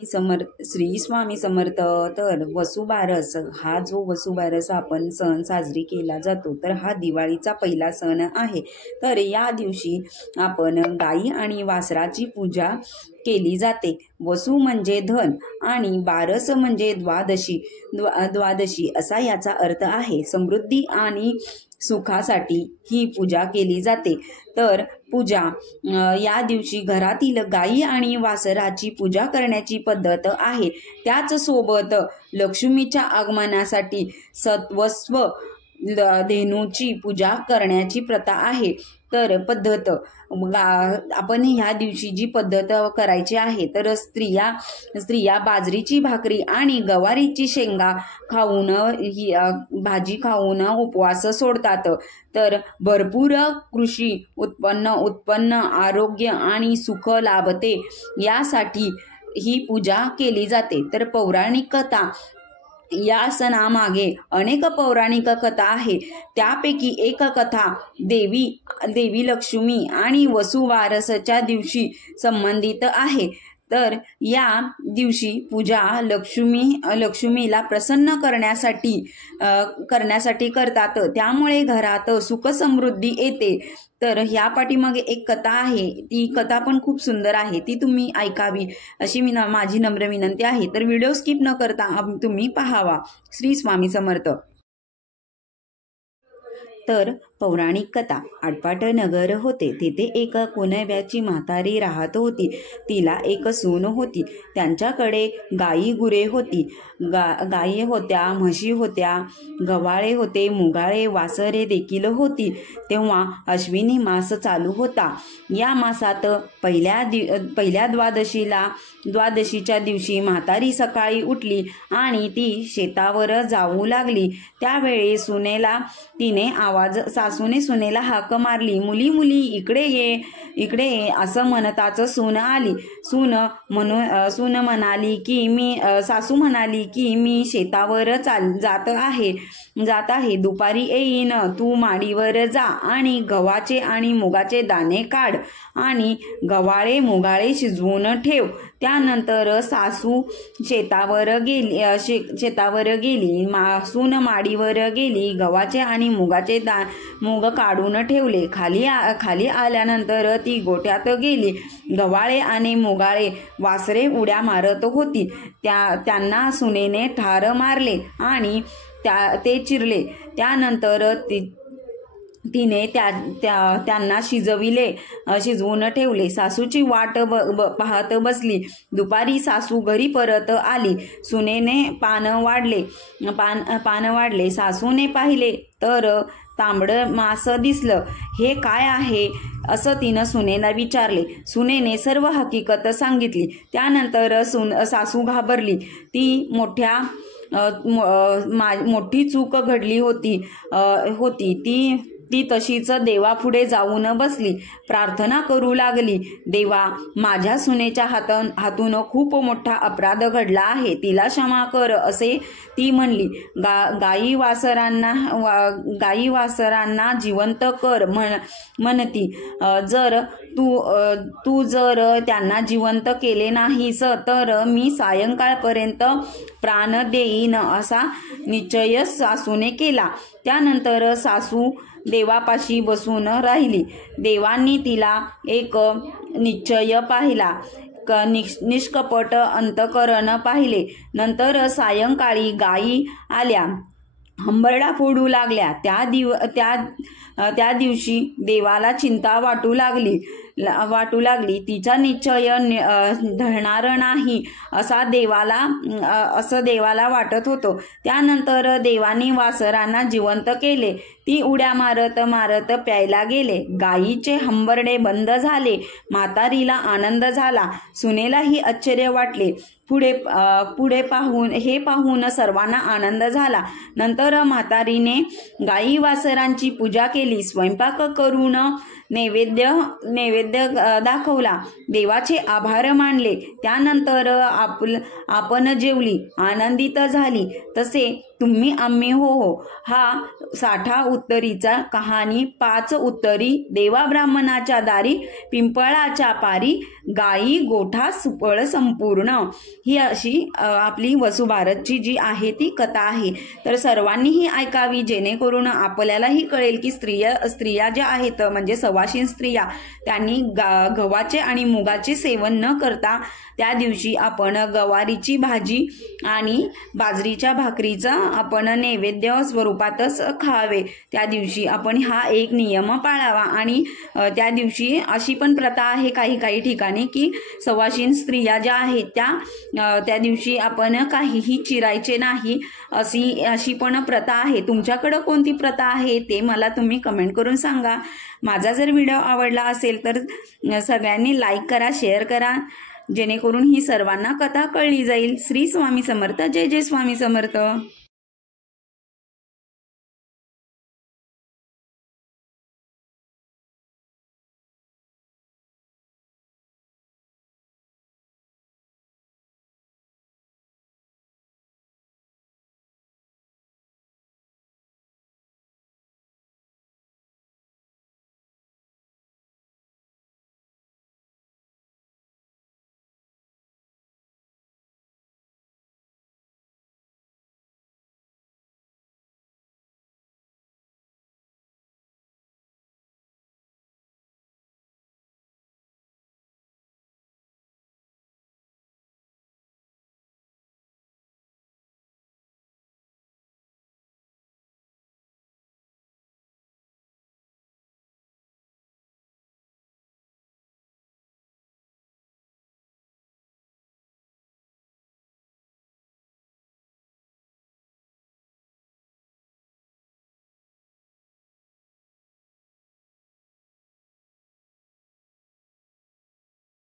श्री स्वामी समर्थ। तर वसुबारस हा जो वसुबारस आपण सण साजरी केला जातो, तर हा दिवाळीचा पहिला सण आहे। तर या दिवशी आपण गाई आणि वासराची पूजा केली जाते। वसु म्हणजे धन आणि बारस म्हणजे द्वादशी असा याचा अर्थ आहे। समृद्धी आणि सुखासाठी ही पूजा केली जाते। तर पूजा या दिवशी घरातील गाई आणि वासराची पूजा करण्याची पद्धत आहे। त्याच सोबत लक्ष्मीच्या आगमनासाठी सत्वस्व धेनूची पूजा करण्याची प्रथा आहे। तर पद्धत आपण ह्या दिवशी जी पद्धत करायची आहे, तर स्त्रिया बाजरीची भाकरी आणि गवारीची शेंगा खाऊन ही भाजी खाऊन उपवास सोडतात। तर भरपूर कृषी उत्पन्न आरोग्य आणि सुख लाभते यासाठी ही पूजा केली जाते। तर पौराणिक कथा, या सणामागे अनेक पौराणिक कथा आहे। त्यापैकी एक कथा देवी लक्ष्मी आणि वसुबारसच्या दिवशी संबंधित आहे। तर या दिवशी पूजा लक्ष्मीला प्रसन्न करण्यासाठी करतात। त्यामुळे घरात सुख समृद्धी येते। तर ह्या पाठीमागे एक कथा आहे, ती कथा पण खूप सुंदर आहे, ती तुम्ही ऐकावी अशी माझी नम्र विनंती आहे। तर व्हिडिओ स्किप न करता तुम्ही पाहावा। श्री स्वामी समर्थ। तर पौराणिक कथा, आटपाट नगर होते। तेथे एक कुणब्याची म्हातारी राहत होती। तिला एक सून होती। त्यांच्याकडे गाई गुरे होती। गायी होत्या, म्हशी होत्या, गव्हाळे होते, मुगाळे, वासरे देखील होती। तेव्हा अश्विनी मास चालू होता। या मासात पहिल्या द्वादशीच्या दिवशी म्हातारी सकाळी उठली आणि ती शेतावर जाऊ लागली। त्यावेळी सासूने सुनेला हाक मारली, मुली मुली इकडे ये असं म्हणताच सून आली। सासू म्हणाली की मी शेतावर जात आहे, दुपारी येईन, तू माडीवर जा आणि गव्हाचे आणि मुगाचे दाणे काढ आणि गव्हाळे मुगाळे शिजवून ठेव। त्यानंतर सासू शेतावर गेली, सून माडीवर गेली, गव्हाचे आणि मुगाचे मूग काढून ठेवले। खाली आल्यानंतर ती गोठ्यात गेली। गव्हाळे आणि मुगाळे वासरे उड्या मारत होती। त्यांना सुनेने ठार मारले आणि ते चिरले। त्यानंतर तिने त्यांना शिजवून ठेवले। सासूची वाट पाहत बसली। दुपारी सासू घरी परत आली। सुनेने पान वाढले। सासूने पाहिले तर तांबडं मांस दिसलं। हे काय आहे असं तिनं सुनेला विचारले। सुनेने सर्व हकीकत सांगितली। त्यानंतर सासू घाबरली। ती मोठी चूक घडली होती। ती तशीच देवापुढे जाऊन बसली, प्रार्थना करू लागली, देवा, माझ्या सुनेच्या हातून खूप मोठा अपराध घडला आहे, तिला क्षमा कर असे ती म्हणली। गाई वासरांना जिवंत कर म्हणती। तू जर त्यांना जिवंत केले नाहीस तर मी सायंकाळपर्यंत प्राण देईन असा निश्चय सासूने केला। त्यानंतर सासू देवापाशी बसून राहिली। देवांनी तिला एक निश्चय पाहिला, निष्कपट अंतःकरण पाहिले। नंतर सायंकाळी गायी आल्या, हंबरडा फोडू लागल्या। त्या दिवशी देवाला चिंता वाटू लागली। तिचा निश्चय ढळणार नाही असं देवाला वाटत होतं। त्यानंतर देवानी वासरांना जिवंत केले। ती उड्या मारत प्यायला गेले। गायीचे हंबरडे बंद झाले। म्हातारीला आनंद झाला। सुनेलाही आश्चर्य वाटले। पुढे पाहून सर्वांना आनंद झाला। नंतर म्हातारीने गायी वासरांची पूजा केली। स्वयंपाक करून नैवेद्य दाखवला, देवाचे आभार मानले। त्यानंतर आपण जेवली, आनंदित झाली। तसे तुम्ही आम्ही हो हो हा 60 उत्तरीचा कहाणी 5 उत्तरी देवा ब्राह्मणाच्या दारी पिंपळाच्या पारी गाई गोठा सुपळ संपूर्ण ही अशी आपली वसुबारसची जी आहे ती कथा आहे। तर सर्वांनीही ऐकावी जेणेकरून आपल्यालाही कळेल की स्त्रिया ज्या आहेत म्हणजे सवाशीण स्त्रिया त्यांनी गव्हाचे आणि मुगाचे सेवन न करता त्या दिवशी आपण गवारीची भाजी आणि बाजरीच्या भाकरीचा आपण नैवेद्य स्वरूपातच खावे। त्या दिवशी आपण हा एक नियम पाळावा आणि त्या दिवशी अशी पण प्रथा आहे काही ठिकाणी की सवाशीण स्त्रिया ज्या आहेत त्या दिवशी आपण काहीही चिरायचे नाही अशी पण प्रथा आहे। तुमच्याकडे कोणती प्रथा आहे ते मला तुम्ही कमेंट करून सांगा। माझा जर व्हिडिओ आवडला असेल तर सगळ्यांनी लाईक करा, शेअर करा जेणेकरून ही सर्वांना कथा कळली जाईल। श्री स्वामी समर्थ, जय जय स्वामी समर्थ।